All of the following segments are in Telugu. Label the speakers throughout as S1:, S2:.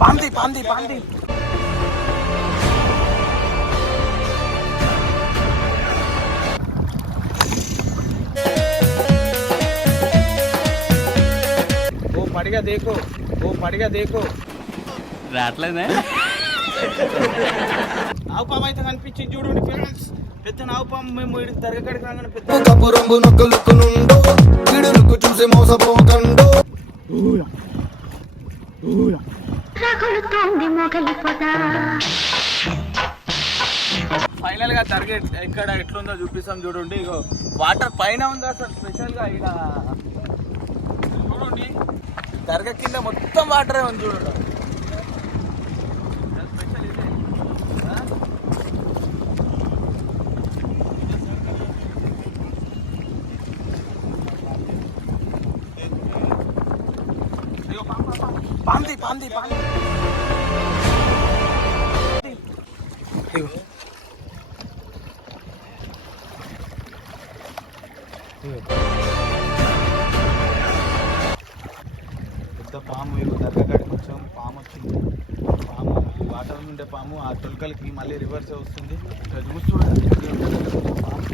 S1: పాంది పాంది పాంది ఓ పడిగా దేకో ఓ పడిగా దేకో.
S2: రావట్లేదే?
S1: పాము అయితే కనిపించింది చూడండి ఫ్రెండ్స్ పెద్ద నావు పాము మేము ఈడికి తరగకడికి రాగానే పెద్ద
S3: కప్పు రంగు నొక్కలుక్కు నుండో గిడులుక్కు చూసి మోసపోకండో.
S4: పగులుతోంది మొగలి పొద.
S1: ఫైనల్గా టార్గెట్ ఇక్కడ ఎట్లుందో చూపిస్తాం చూడండి. ఇగో వాటర్ పైన ఉంది అసలు? స్పెషల్గా ఇక్కడ చూడండి. దర్గ కింద మొత్తం వాటరే ఉంది చూడండి స్పెషల్ ఇదే ఆ? ఇగో పాము, పాము, పాము. పాంది పాంది పాంది పెద్ద పాము ఇగో దర్గా కాడికి వచ్చాం. పాము వచ్చింది. పాము వాటర్ ఉండే పాము. ఆ తొలకలకి మళ్ళీ రివర్స్ వస్తుంది. ఇక్కడ చూసి పాము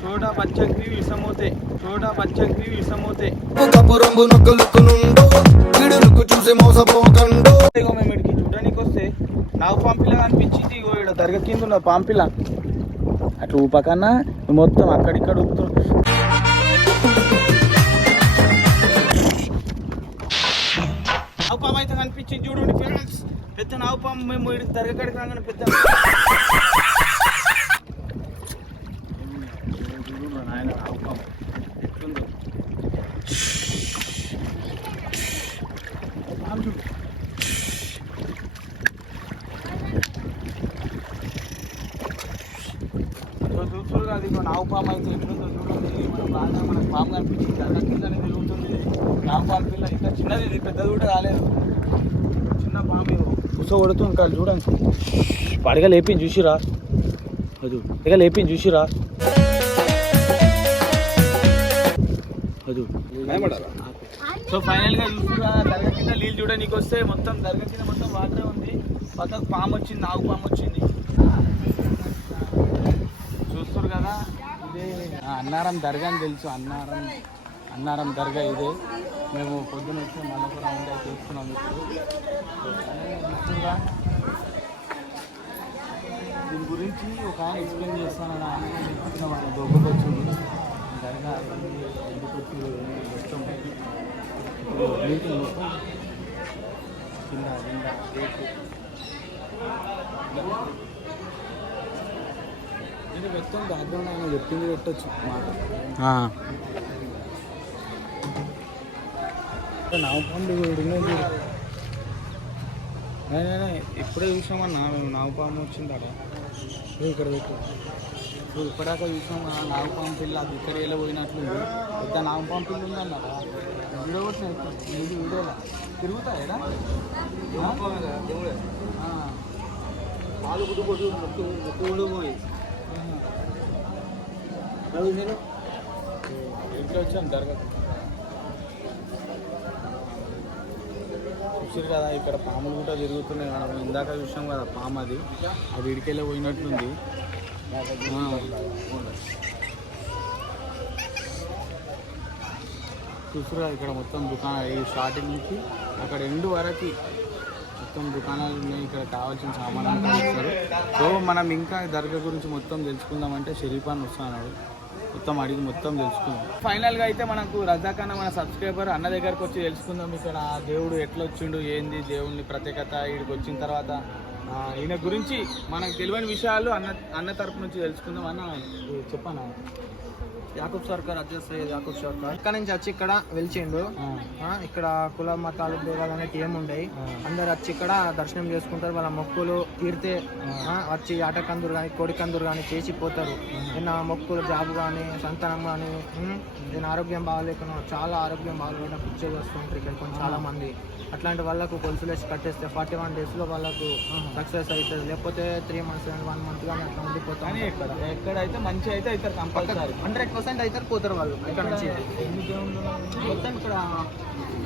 S1: తోడా బచ్చకి విషమోతే తోడా బచ్చకి విషమోతే
S3: కప్పు రంగు నొక్కలుక్కు నుండో మోసపోకండో.
S1: ఇగో చూడడానికి వస్తే నాకు పంపిలా అనిపించింది ఇగో ఇక్కడ దర్గ ఉన్న పంపిలా అట్లా ఊపకన్నా మొత్తం అక్కడిక్కడ ఊపుతుంది నావుపాం అయితే కనిపించింది చూడండి ఫ్రెండ్స్ పెద్ద నావుపాం మేము ఇక్కడికి రాగానే పెద్ద చూస్తున్నారు ఇదిగో నావు పాము అయితే ఎట్లుందో చూడండి. మనం రాగా మనకు పాము కనిపించింది. దర్గా కిందనే తిరుగుతుంది. నావు పాము పిల్ల ఇంకా చిన్నది ఇది పెద్దది కూడా రాలేదు. చిన్న పాము కూసో కొడుతుంది కాదు చూడండి. పడగ లేపి చూసిరా. అది పడగ లేపి చూసిరా. అది సో ఫైనల్గా చూసుకురా దర్గా కింద నీళ్ళు చూడడానికి వస్తే మొత్తం దర్గా కింద మొత్తం వాటర్ ఉంది. పక్కకు పాము వచ్చింది నాగు పాము వచ్చింది చూస్తారు కదా ఇదే ఆ, అన్నారం దర్గా అని తెలుసు. అన్నారం అన్నారం దర్గా ఇదే. మేము పొద్దున వచ్చి మళ్ళీ కూడా ఉండే చూస్తున్నాం ఇప్పుడు. దీని గురించి ఒక ఆయన ఎక్స్ప్లెయిన్ చేస్తానని ఆయన వాళ్ళ దొంగకు వచ్చింది దర్గా ఎందుకు వచ్చింది మొత్తం మీటింగ్ మొత్తం కింద కింద రేపు ఇది వ్యక్తం బ్యాక్గ్రౌండ్ ఆయన చెప్పింది పెట్టచ్చు మాట. నావపాము చూడు ఇప్పుడే చూసామన్నా మేము ఇదిగో ఇక్కడ పెట్టు. ఇప్పుడు ఇప్పటిదాకా చూసాం నాగపాము పిల్ల అది ఇక్కడ ఎలా పోయినట్లుంది. పెద్ద నాగపాము పిల్ల ఉంది అన్నారా వీడియో కూడా ఇది వీడియోలా. తిరుగుతాయరా పాలు గుడ్డు కొట్టు మొక్కు మొక్కు కూడా పోయి ఇంట్లో వచ్చాం దర్గా చూసారు కదా ఇక్కడ పాములు కూడా తిరుగుతున్నాయి మనం ఇందాక చూసాం కదా పాము అది. అది ఇడికెళ్ళి పోయినట్లుంది చూసారు ఇక్కడ మొత్తం దుకాణ ఈ స్టార్టింగ్ నుంచి అక్కడ ఎండు వరకు మొత్తం దుకాణాలు ఉన్నాయి. ఇక్కడ కావాల్సిన సామాన్ అంతా ఇస్తారు. సో మనం ఇంకా దర్గా గురించి మొత్తం తెలుసుకుందామంటే షరీఫాన్ వస్తున్నాడు మొత్తం అడిగి మొత్తం తెలుసుకుందాం. ఫైనల్గా అయితే మనకు రజాక్ మన సబ్స్క్రైబర్ అన్న దగ్గరకు వచ్చి తెలుసుకుందాం. ఇక్కడ దేవుడు ఎట్లా వచ్చిండు ఏంది దేవుని ప్రత్యేకత వీడికి వచ్చిన తర్వాత ఈయన గురించి మనకు తెలియని విషయాలు అన్న అన్న తరపు నుంచి తెలుసుకుందాం అన్న చెప్పాను?
S5: యాకూబ్ సర్కార్ అధ్యక్ష యాకూబ్ సర్కార్. ఇక్కడ నుంచి వచ్చి ఇక్కడ వెలిచిండు. ఇక్కడ కుల మతాలు భేదాలు అనేవి ఏమి ఉండయి. అందరు వచ్చి ఇక్కడ దర్శనం చేసుకుంటారు. వాళ్ళ మొక్కులు తీరితే ఆ, వచ్చి ఆటకందురు కానీ కోడికందురు కానీ చేసి పోతారు. నిన్న మొక్కులు జాబు కానీ సంతానం కానీ నేను ఆరోగ్యం బాగాలేకుండా చాలా ఆరోగ్యం బాగాలేకుండా పిక్చర్ వస్తుంటారు ఇక్కడ కొంచెం చాలా మంది. అట్లాంటి వాళ్ళకు కొలుసులు వేసి కట్టేస్తే ఫార్టీ వన్ డేస్లో వాళ్ళకు సక్సెస్ అవుతుంది. లేకపోతే త్రీ మంత్స్ కానీ వన్ మంత్ కానీ అట్లా ఉండిపోతాం
S1: ఎక్కడైతే మంచి అయితే అవుతారు కంపల్సరీ
S5: హండ్రెడ్ పర్సెంట్ అయితే పోతారు వాళ్ళు ఇక్కడ నుంచి. మొత్తం ఇక్కడ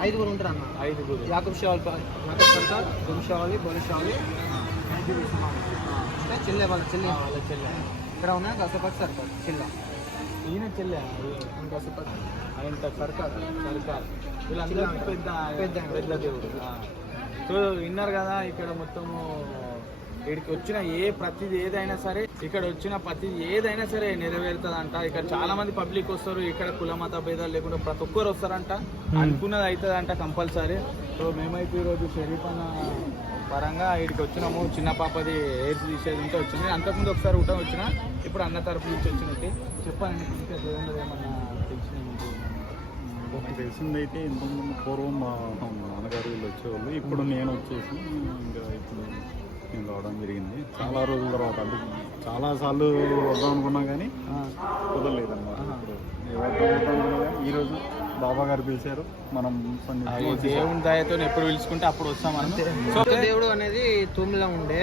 S5: ఐదుగురు ఉంటారు అన్న.
S1: ఐదుగురు.
S5: యాకబ్ షావల్ యాకబ్ సర్కార్ గుమ్ షావాలి బొలి షావాలి అంటే చెల్లె వాళ్ళ చెల్లె.
S1: వాళ్ళ చెల్లె.
S5: ఇక్కడ ఉన్నాయి? గసపతి సర్కార్ చెల్లె.
S1: ఈయన చెల్లె
S5: గసపతి
S1: ఆయన సర్కార్ సర్కార్. వీళ్ళందరూ పెద్ద దేవుడు. సో విన్నారు కదా ఇక్కడ మొత్తము ఇక్కడికి వచ్చిన ఏ ప్రతిది ఏదైనా సరే ఇక్కడ వచ్చిన ప్రతి ఏదైనా సరే నెరవేరుతుందంట. ఇక్కడ చాలా మంది పబ్లిక్ వస్తారు ఇక్కడ కుల మత భేదాలు లేకుండా ప్రతి ఒక్కరు వస్తారంట. అనుకున్నది అవుతుందంట కంపల్సరీ. సో మేమైతే ఈరోజు షరీఫ్ అన్న పరంగా ఇక్కడికి వచ్చినాము. చిన్న పాపది ఎయిర్ తీసేది ఉంటే వచ్చింది. అంతకుముందు ఒకసారి ఊట వచ్చిన ఇప్పుడు అన్న తరపు నుంచి వచ్చినట్టు. చెప్పండి ఇంకా దేవుళ్ళు ఏమన్నా?
S6: నాకు తెలిసిందైతే ఇంతకుముందు పూర్వం మా నాన్నగారు వీళ్ళు వచ్చేవాళ్ళు. ఇప్పుడు నేను వచ్చేసి ఇంకా ఇప్పుడు నేను రావడం జరిగింది. చాలా రోజుల తర్వాత అంటే చాలా సార్లు వద్దాం అనుకున్నా కానీ కుదరలేదన్నమాట. ఇప్పుడు ఎవరితో బాబా గారు పిలిచారు. మనం వచ్చేసాం.
S1: దేవుని దయతో ఎప్పుడు పిలుచుకుంటే అప్పుడు వస్తాం మనం సో
S5: దేవుడు అనేది తూమిలో ఉండే.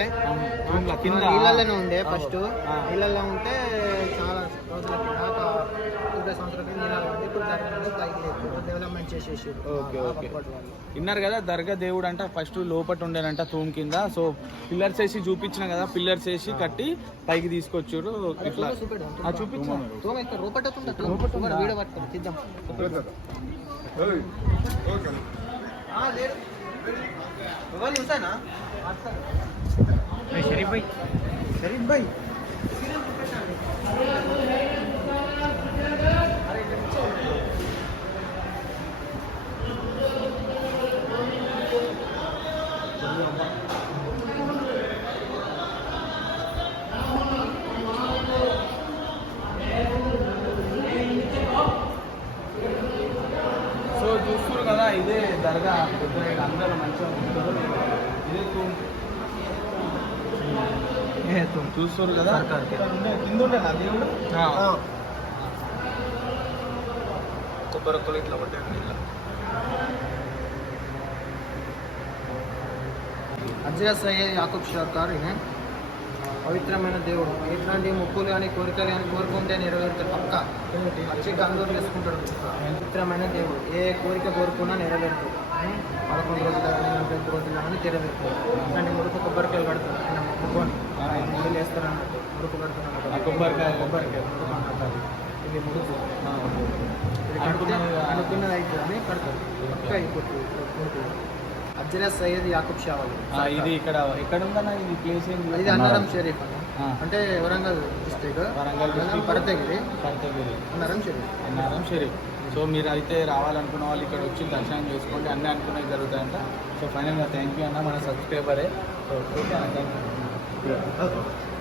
S1: కింద
S5: నీళ్ళలోనే ఉండే ఫస్ట్.
S1: ఆ.
S5: నీళ్ళలో ఉంటే చాలా రోజుల సంవత్సరాల ఇప్పుడు. డెవలప్మెంట్ చేసేసి
S1: ఓకే, ఓకే. విన్నారు కదా దర్గా దేవుడు అంట ఫస్ట్ లోపట ఉండేనంట తూమ్ కింద. సో పిల్లర్స్ వేసి చూపించిన కదా పిల్లర్స్ వేసి కట్టి పైకి తీసుకొచ్చారు. ఇట్లా. ఆ, చూపించు.
S5: తూమ ఇక్కడ రూపట వీడియో పట్టుకోండి తీద్దాం ఆ, లేడు. ఎవరు ఉంటానా షరీఫ్ భాయ్ షరీఫ్ భాయ్
S1: సో చూస్తారు కదా ఇదే దర్గా పెద్ద అందరూ మంచిగా ఉంటారు ఇదే తూమ్ చూస్తారు కదా? ఇక్కడ ఉండే- కింద? ఉండే నా దేవుడు
S5: కొబ్బరి ఇట్లా అజ్జా సయ్యద్ యాకూబ్ ఈయన. పవిత్రమైన దేవుడు. ఎట్లాంటి మొక్కులు కానీ కోరికలు కానీ కోరుకుంటే నెరవేరుతాడు. పక్క. వచ్చి గందూరు వేసుకుంటాడు పవిత్రమైన దేవుడు. ఏ కోరిక కోరుకున్నా నెరవేరుతాడు. పదకొండు రోజులు కానీ రోజులు కానీ నెరవేరుతాడు ఇట్లాంటి ముడుపు కొబ్బరికాయలు కడతాడు ఆయన మొక్కుకొని. నీళ్ళు ముడుపు
S1: కొబ్బరికాయ.
S5: కొబ్బరికాయ ముడుపు అన్నట్టు ఇది ముడుపు.
S1: అనుకున్నది
S5: అయితే అని కడతారు. పక్క అయిపోతుంది. అజ్జరా సయ్యద్ యాకూబ్
S1: ఆ, ఇది ఇక్కడ ఎక్కడ ఉందన్న? ఇది ప్లేస్
S5: ఇది అన్నారం? షరీఫ్. అంటే వరంగల్ డిస్ట్రిక్ట్
S1: వరంగల్.
S5: పరతగిరి
S1: కర్తగిరి
S5: అన్నారం షరీఫ్.
S1: అన్నారం షరీఫ్. సో మీరు అయితే రావాలనుకున్న వాళ్ళు ఇక్కడ వచ్చి దర్శనం చేసుకోండి. అన్నీ అనుకున్నవి జరుగుతాయంట. సో ఫైనల్గా థ్యాంక్ యూ అన్న. మన సబ్స్క్రైబరే. సో ఓకే అన్న థ్యాంక్ యూ Gracias.